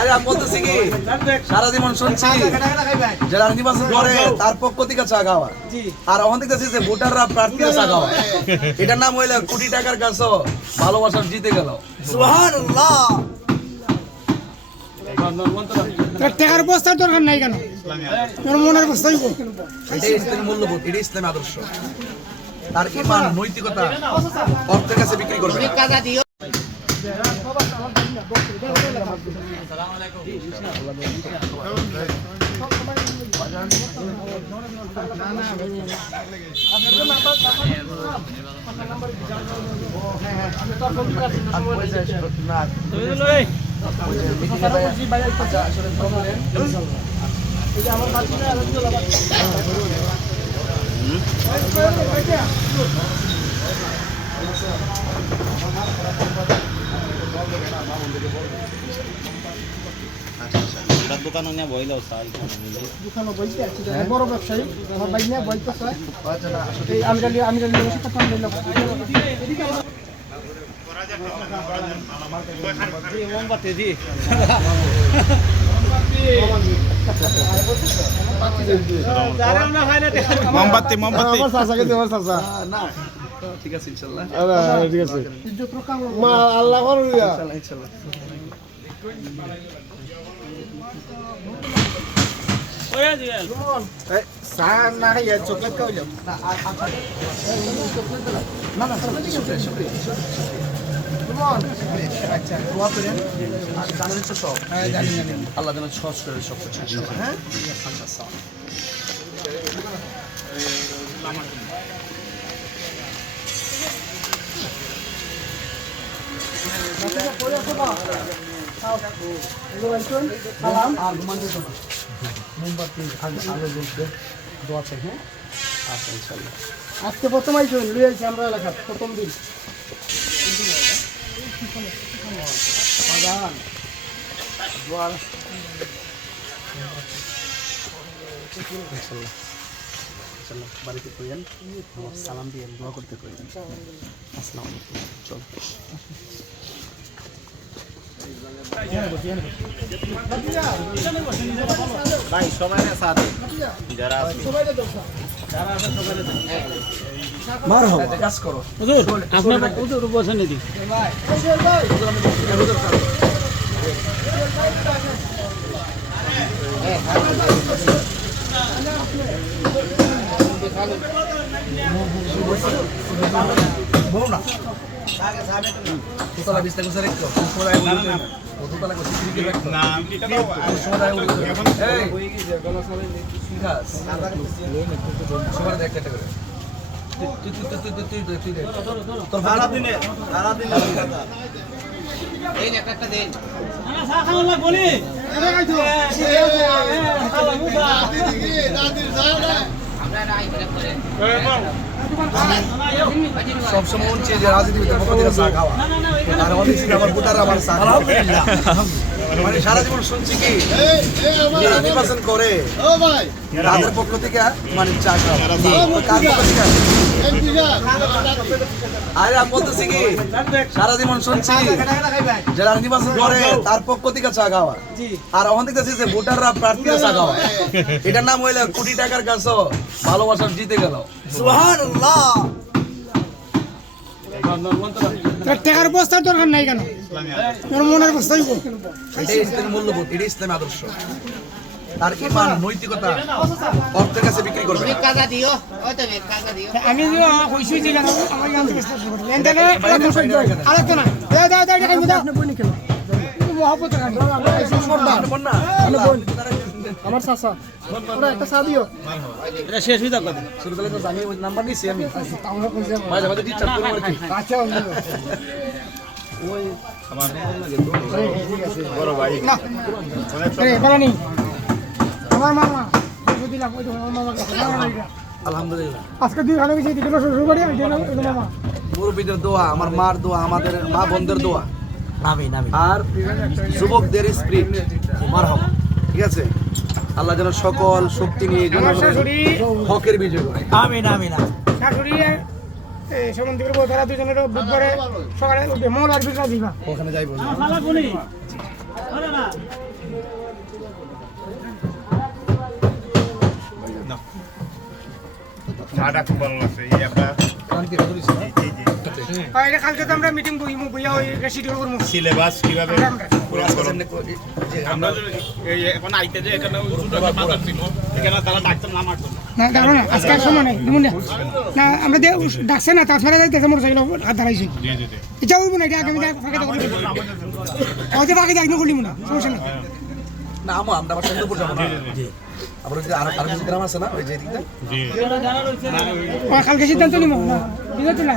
আমি বলতেছি কি সারা জীবন শুনছি যারা নির্বাচন করে তার পক্ষ থেকে চা খাওয়া আর ওখান থেকে দেখতেছি যে ভোটাররা প্রার্থীরা চা খাওয়া এটার নাম হইলো কোটি টাকার কাছে ভালোবাসা জিতে গেল। সুবহানাল্লাহ। টাকার বস্তার দরকার নাই কেন, তোর মনের বস্তাই এটাই ইসলামী মূল্যবোধ, এটাই ইসলামী আদর্শ। তার ঈমান নৈতিকতা অর্থের কাছে বিক্রি করবে না। দোকানে নিয়ে বইলো দোকানে বইতে আছে বড় ব্যবসায়ী আমার ভাই নিয়ে বইতে চায়। আমি মোমবাতি দি মোমবাতি মোমবাতি আমার চাচাকে দেওয়ার চাচা না ঠিক আছে ইনশাআল্লাহ। ঠিক আছে মা আল্লাহ করুন ইনশাআল্লাহ ইনশাআল্লাহ। চকলেট খাওয়াইলাম না না আচ্ছা দোয়া করেন আর জানেন তো সব জানি আল্লাহ যেন সহজ করে সব কিছু হ্যাঁ আচ্ছা আজকে প্রথম আইসেন লুই আইছি আমরা এলাকার প্রথম দিন বাড়িতে কইেন সালাম দিয়ে দোয়া করতে কইেন। আসসালামু আলাইকুম। চল ভাই সবাই সাথে যারা মারহাবা কাজ করো হুজুর আপনি হুজুর বসে নেদি বউ না তোলা বিস্তার করে রাখো তোলা না তোলা করে সিক্রেট রাখো না সময় এই ঠিক আছে সবার দেখ একটা করে তোর সারা দিনে এই একটা দেন না চা খাওয়া লাগবে বলি এটা খাইতো আমরা রাই করে সবসময় হচ্ছে যে রাজনীতিবিদের পক্ষ থেকে চা খাওয়া আর অনেক আমার ভোটাররা আমার চা আলহামদুলিল্লাহ মানে সারা জীবন শুনছি কি যারা নির্বাচন করে তাদের পক্ষ থেকে মানে চা খাওয়া কার পক্ষ থেকে আরে আমি বলতেছি কি সারা জীবন শুনছি যারা নির্বাচন করে তার পক্ষ থেকে চা খাওয়া আর ওখান থেকে দেখতেছি যে ভোটাররা প্রার্থীরা চা খাওয়া এটার নাম হইলো কোটি টাকার কাছে ভালোবাসা জিতে গেল। সুবহানাল্লাহ। টাকার বস্তার দরকার নাই কেন, তোর মনের বস্তাই এটাই ইসলামী মূল্যবোধ, এটাই ইসলামী আদর্শ। তার ঈমান নৈতিকতা অর্থের কাছে বিক্রি করবে না। কাজা দিও ওই তো কাজা দিও আমি যে কইছি যে আমার গান থেকে স্টার্ট করি এন্ডারে আরেকটা না দাও দাও দাও টাকা মুদা আপনি বনি কেন মহব্বত রাখি আমরা এসে সর্দার না আমি বোন আমার চাচা ওরা একটা চা দিও এটা শেষ হই দাও কথা শুরু করলে তো আমি ওই নাম্বার নিছি আমি আমরা কইছি মাঝে মাঝে টিচার করে আর কি আচ্ছা ওই আমার বড় ভাই না রে বালানি আমার মামা যদি লাভ ওই তো আমার মামা আলহামদুলিল্লাহ। আজকে দুই ভালো কিছু দিল শুরু করি ওই জন্য মামা মুরব্বীদের দোয়া, আমার মার দোয়া, আমাদের মা বোনদের দোয়া, আমিন আমিন। আর যুবকদের স্পিরিট মারহাবা, ঠিক আছে। আল্লাহ যেন সকল শক্তি নিয়ে হকের বিজয় করে। আমিন আমিন। শাশুড়ি সেমন দিকে তারা দুজনের বুধবারে সকালে মঙ্গলবার বিকেল দিবা ওখানে যাইব। মাটা খুব ভালো লাগছে এই আমরা ক্রান্তি ধরিস না আর এটা কালকে তো আমরা মিটিং বইমু বইয়া ওই শিডিউল করবো সিলেবাস কিভাবে পুরো আজকে সামনে যে আমরা এখন আইতে যে এখানে বাজার ছিল এখানে তারা ডাক্তার নাম আসতো না দাঁড়ো না আজকে আর সময় নাই দিমুন না না আমরা ডাকছে না তাছাড়া যাইতেছে মোটরসাইকেল হাত দাঁড়াইছি এটা হইব না এটা আগামী ফাঁকে দেখো হয়তো ফাঁকে দেখতে করলিম না সমস্যা নেই না আমরা আবার চন্দ্রপুর যাবো না আমরা যে আরো কিছু গ্রাম আছে না ওই যে এদিকটা কালকে সিদ্ধান্ত নিব না ঠিক আছে না